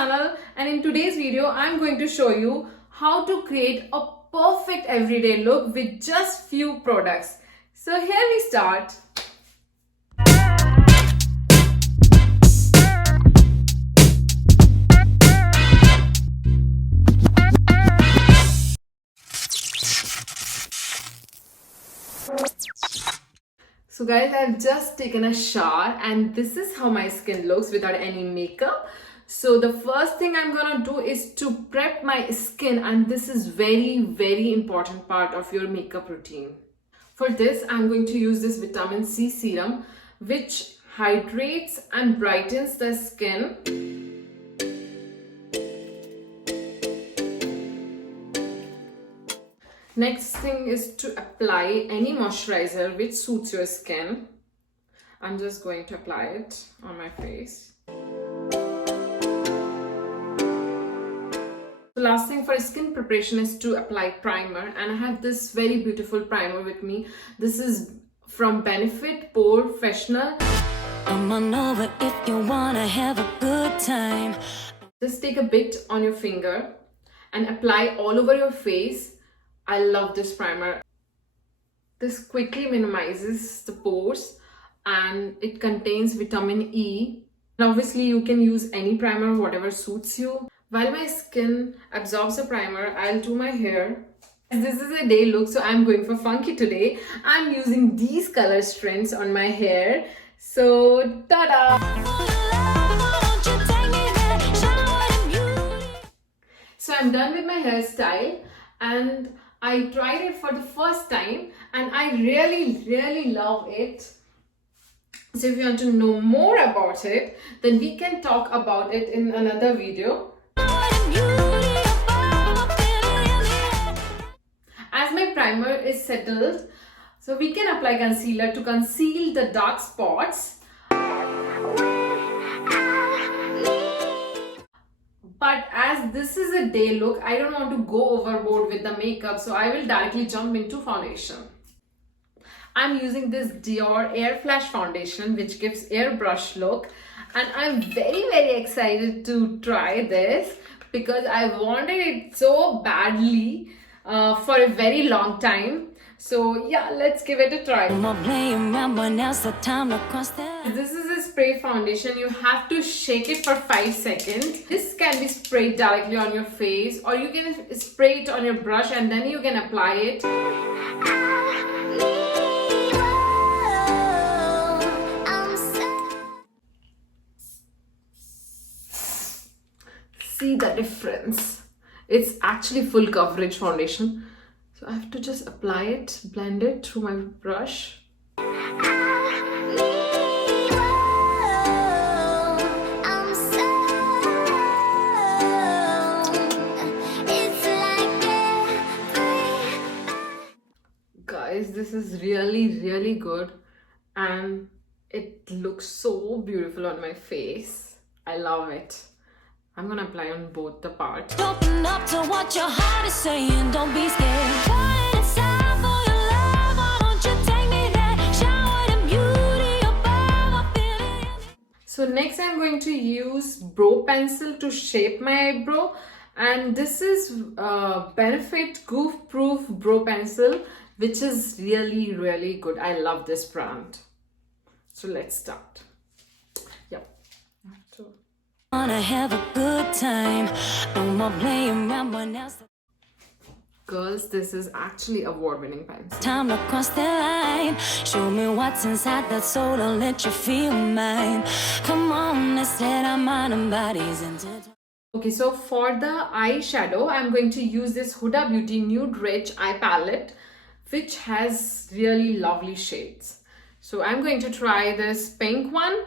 channel, and in today's video I'm going to show you how to create a perfect everyday look with just few products. So here we start. So guys, I've just taken a shower and this is how my skin looks without any makeup. So the first thing I'm gonna do is to prep my skin, and this is very important part of your makeup routine. For this, I'm going to use this vitamin C serum which hydrates and brightens the skin. Next thing is to apply any moisturizer which suits your skin. I'm just going to apply it on my face. The last thing for skin preparation is to apply primer, and I have this very beautiful primer with me. This is from Benefit POREfessional. Come on over if you wanna have a good time. Just take a bit on your finger and apply all over your face. I love this primer. This quickly minimizes the pores and it contains vitamin E. And obviously you can use any primer, whatever suits you. While my skin absorbs the primer, I'll do my hair. This is a day look, so I'm going for funky today. I'm using these color strands on my hair. So ta-da! So I'm done with my hairstyle and I tried it for the first time and I really love it. So if you want to know more about it, then we can talk about it in another video. As my primer is settled, so we can apply concealer to conceal the dark spots. But as this is a day look, I don't want to go overboard with the makeup, so I will directly jump into foundation. I'm using this Dior Airflash foundation which gives airbrush look, and I'm very excited to try this because I wanted it so badly for a very long time. So yeah, let's give it a try. This is a spray foundation. You have to shake it for 5 seconds. This can be sprayed directly on your face, or you can spray it on your brush and then you can apply it. See the difference? It's actually full coverage foundation. So I have to just apply it, blend it through my brush. Guys, this is really good and it looks so beautiful on my face. I love it. I'm gonna apply on both the parts. Open up to what your heart is saying, don't be scared. So next I'm going to use brow pencil to shape my eyebrow, and this is Benefit Goof Proof Brow Pencil, which is really good. I love this brand. So let's start. Yep. Wanna have a good time. No more playing around when else. Girls, this is actually award-winning pencil. Time to cross the line. Show me what's inside that soul to let you feel mine. Come on, let's let our mind and bodies intertwine. Okay, so for the eyeshadow, I'm going to use this HudaBeauty Nude Rich Eye Palette, which has really lovely shades. So I'm going to try this pink one.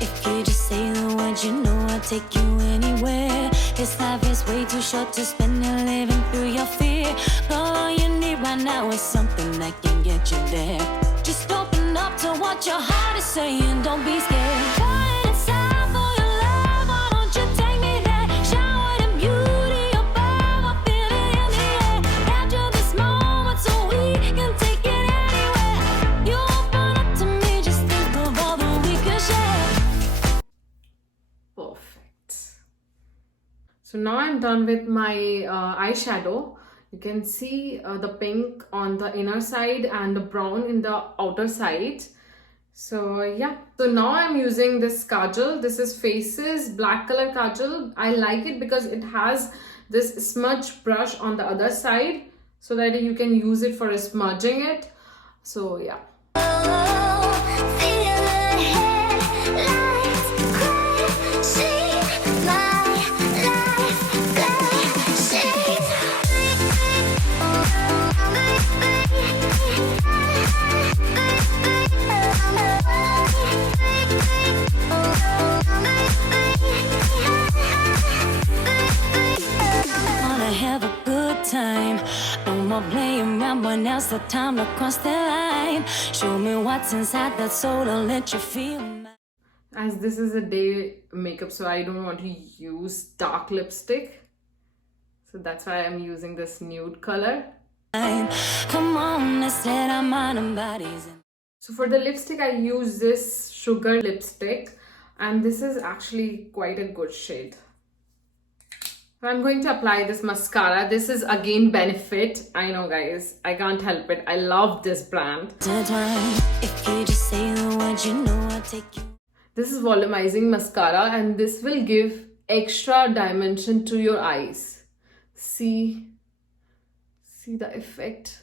If you just say the words, you know I'll take you anywhere. This life is way too short to spend it living through your fear. All you need right now is something that can get you there. Just open up to what your heart is saying, don't be scared. Right inside for your love, why don't you take me there? Shower the beauty above, I feel it in the air. Capture this moment so we can take it anywhere. You open up to me, just think of all that we could share. So now I'm done with my eyeshadow. You can see the pink on the inner side and the brown in the outer side. So yeah, so now I'm using this kajal. This is Faces black color kajal. I like it because it has this smudge brush on the other side so that you can use it for smudging it. So yeah. Have a good time. No more playing around when now's the time to cross the line. Show me what's inside that soul and let you feel As this is a day makeup, so I don't want to use dark lipstick. So that's why I'm using this nude color. Come on, let's let our mind and bodies in. So for the lipstick, I use this sugar lipstick, and this is actually quite a good shade. I'm going to apply this mascara. This is again Benefit. I know guys, I can't help it. I love this brand. If you just say the words, you know I'll take you. This is volumizing mascara, and this will give extra dimension to your eyes. See the effect.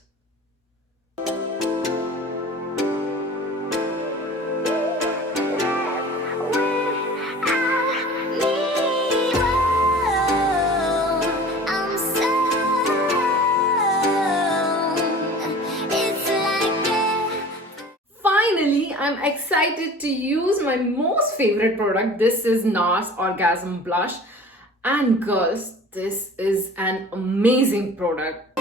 I'm excited to use my most favorite product. This is Nars Orgasm Blush, and girls, this is an amazing product.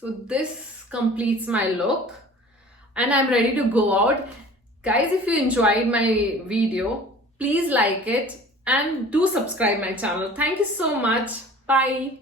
So this completes my look, and I'm ready to go out. Guys, if you enjoyed my video, please like it and do subscribe my channel. Thank you so much. Bye.